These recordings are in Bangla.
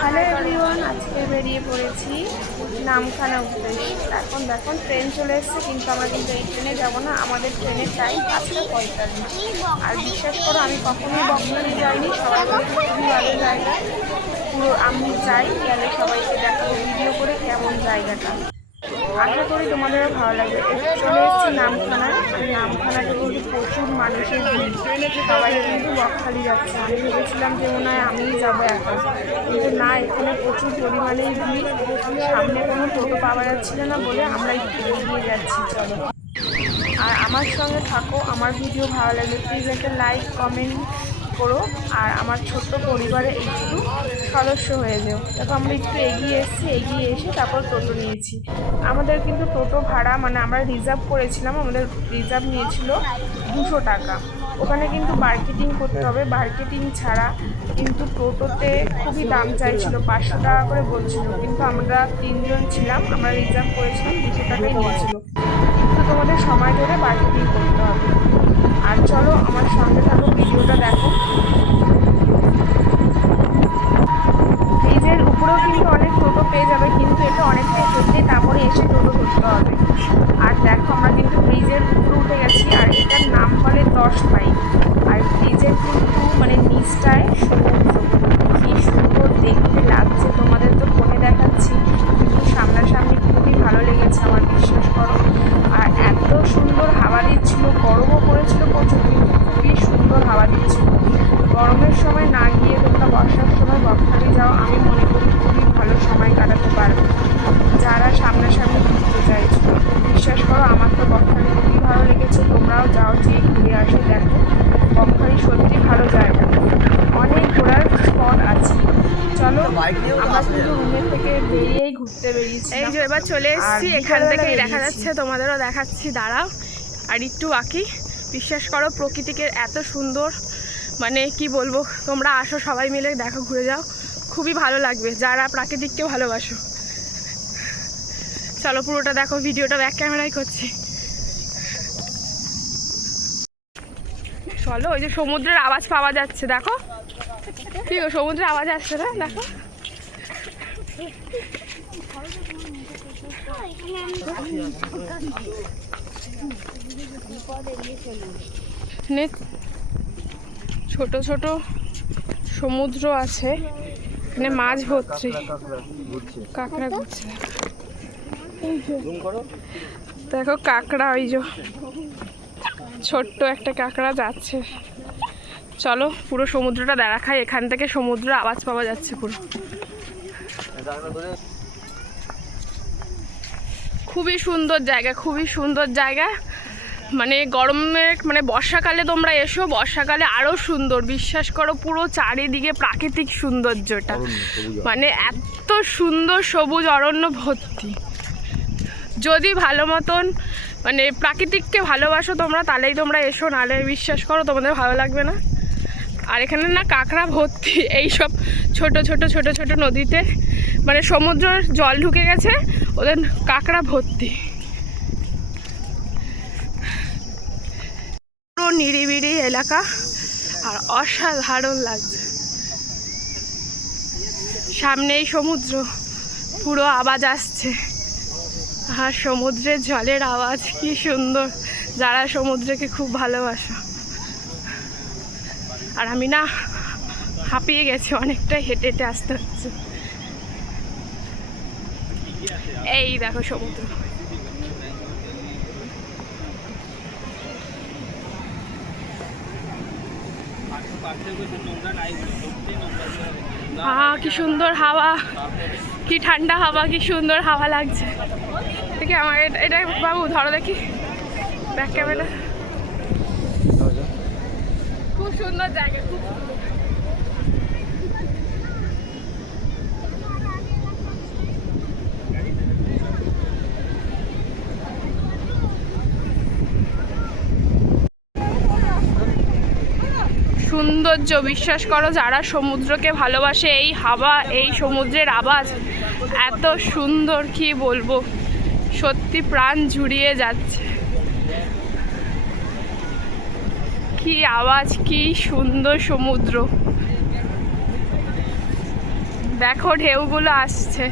হ্যালো এভরিওয়ান, আজকে বেরিয়ে পড়েছি নামখানা উদ্দেশ্যে। এখন দেখুন ট্রেন চলে এসেছে, কিন্তু আমরা কিন্তু এই ট্রেনে যাবো না। আমাদের ট্রেনের টাইম 5:45। আর বিশ্বাস করো, আমি কখনোই বকখালি যাইনি। সবাই বলে খুবই ভালো জায়গা, পুরো আমি যাই, গেলে সবাইকে দেখাবো ভিডিও করে কেমন জায়গাটা। আশা করি তোমাদেরও ভালো লাগবে। চলে এসেছি নামখানায়। আর নামখানাতে কিন্তু প্রচুর মানুষের ভিড়, সবাই কিন্তু বকখালি যাচ্ছে। আমি ভেবেছিলাম যে মনে হয় আমিই যাবো একা, কিন্তু না, এখানে প্রচুর পরিমাণে ভিড়। সামনে কোনো টোটো পাওয়া যাচ্ছিল না বলে আমরা একটু এগিয়ে যাচ্ছি। চলো, আর আমার সঙ্গে থাকো। আমার ভিডিও ভালো লাগলে প্লিজ একটা লাইক কমেন্ট করো, আর আমার ছোট্ট পরিবারে একটু সদস্য হয়ে যাও। দেখো আমরা একটু এগিয়ে এসে তারপর টোটো নিয়েছি। আমাদের কিন্তু টোটো ভাড়া মানে আমরা রিজার্ভ করেছিলাম, আমাদের রিজার্ভ নিয়েছিল 200 টাকা। ওখানে কিন্তু মার্কেটিং করতে হবে, মার্কেটিং ছাড়া কিন্তু টোটোতে খুবই দাম চাইছিল, 500 টাকা করে বলছিল। কিন্তু আমরা 3 জন ছিলাম, আমরা রিজার্ভ করেছিলাম, 200 টাকাই নিয়েছিল। কিন্তু তোমাদের সময় ধরে মার্কেটিং করতে হবে। আর চলো আমার সঙ্গে থাকো, ভিডিওটা দেখো। ব্রিজের উপরেও কিন্তু অনেক টোটো পেয়ে যাবে, কিন্তু এটা অনেকটাই হেঁটে তারপরে এসে টোটো ধরতে হবে। আর দেখো আমরা কিন্তু ব্রিজের উপরে উঠে গেছি, আর এটার নাম বলে 10 মাইল। আর ব্রিজের কিন্তু মানে নিচটায় সমুদ্র, কি সুন্দর দেখতে লাগছে। তোমাদের তো ফোনে দেখাচ্ছি, কিন্তু সামনাসামনি খুবই ভালো লেগেছে আমার, বিশ্বাস করো। আর এত সুন্দর হাওয়া দিচ্ছিল, গরমও পড়েছিল প্রচুর, কিন্তু খুবই সুন্দর হাওয়া দিচ্ছিল। গরমের সময় না গিয়ে তোমরা বর্ষার সময় বকখালি যাও, আমি মনে করি খুবই ভালো সময় কাটাতে পারবে যারা সামনাসামনি ঘুরতে চাইছো। বিশ্বাস করো, আমার তো বকখালি খুবই ভালো লেগেছে। তোমরাও যাও, যেয়ে ঘুরে আসো। দেখো বকখালি সত্যি ভালো জায়গা, অনেক ঘোরার স্পট আছে। চলো, আমরা কিন্তু রুমের থেকে বেরিয়েই ঘুরতে বেরিয়েছি। এই যে এবার চলে এসেছি, এখান থেকেই দেখা যাচ্ছে, তোমাদেরও দেখাচ্ছি, দাঁড়াও। আর একটু বাকি। বিশ্বাস করো, প্রকৃতিকে এত সুন্দর, মানে কি বলবো, তোমরা আসো সবাই মিলে, দেখো, ঘুরে যাও, খুবই ভালো লাগবে যারা প্রাকৃতিককে ভালোবাসো। চলো পুরোটা দেখো, ভিডিওটা ব্যাক ক্যামেরায় করছি। চলো, ওই যে সমুদ্রের আওয়াজ পাওয়া যাচ্ছে, দেখো। ঠিক আছে, সমুদ্রের আওয়াজ আসছে না, দেখো। ছোট ছোট সমুদ্র আছে, এখানে মাছ ভর্তি, কাঁকড়া ঘুরছে। দেখো কাঁকড়া, ওই যে ছোট্ট একটা কাঁকড়া যাচ্ছে। চলো পুরো সমুদ্রটা দেখাই, এখান থেকে সমুদ্রের আওয়াজ পাওয়া যাচ্ছে পুরো। খুবই সুন্দর জায়গা, খুবই সুন্দর জায়গা। মানে গরমে মানে বর্ষাকালে তোমরা এসো, বর্ষাকালে আরও সুন্দর। বিশ্বাস করো, পুরো চারিদিকে প্রাকৃতিক সৌন্দর্যটা, মানে এত সুন্দর সবুজ অরণ্য ভর্তি। যদি ভালো মতন মানে প্রাকৃতিককে ভালোবাসো তোমরা, তাহলেই তোমরা এসো, নাহলে বিশ্বাস করো তোমাদের ভালো লাগবে না। আর এখানে না কাঁকড়া ভর্তি, এইসব ছোট ছোট ছোট ছোট নদীতে, মানে সমুদ্রের জল ঢুকে গেছে, ওদের কাঁকড়া ভর্তি। পুরো নিরিবিলি এলাকা, আর অসাধারণ লাগছে। সামনেই সমুদ্র, পুরো আওয়াজ আসছে, আর সমুদ্রের জলের আওয়াজ কি সুন্দর। যারা সমুদ্রকে খুব ভালোবাসো। আর আমি না হাঁপিয়ে গেছি, অনেকটাই হেঁটে হেঁটে আসতে হচ্ছে। এই দেখো সমুদ্র, কি সুন্দর হাওয়া, কি ঠান্ডা হাওয়া, কি সুন্দর হাওয়া লাগছে। দেখি আমার এটা বাবু ধরো দেখি ব্যাক ক্যামেরা। খুব সুন্দর জায়গা, খুব সুন্দর। সৌন্দর্য, বিশ্বাস করো, যারা সমুদ্রকে ভালোবাসে, এই হাওয়া, এই সমুদ্রের আওয়াজ এত সুন্দর, কি বলবো, সত্যি প্রাণ জুড়িয়ে যাচ্ছে। কি আওয়াজ, কি সুন্দর সমুদ্র। দেখো ঢেউগুলো আসছে।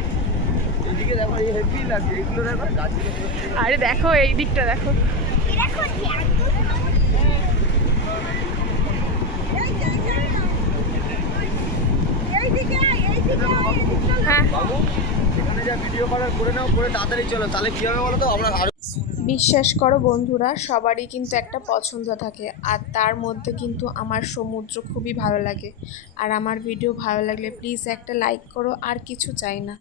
এদিকে দেখো, এই হেভি লাগছে এগুলো দেখো গাছগুলো। আরে দেখো এই দিকটা দেখো। হ্যাঁ বাবু এখানে যা ভিডিও করার করে নাও, করে তাড়াতাড়ি চলো, তাহলে কি হবে বলো তো আমরা আরো। বিশ্বাস করো বন্ধুরা, সবারই কিন্তু একটা পছন্দ থাকে, আর তার মধ্যে কিন্তু আমার সমুদ্র খুবই ভালো লাগে। আর আমার ভিডিও ভালো লাগলে প্লিজ একটা লাইক করো, আর কিছু চাই না।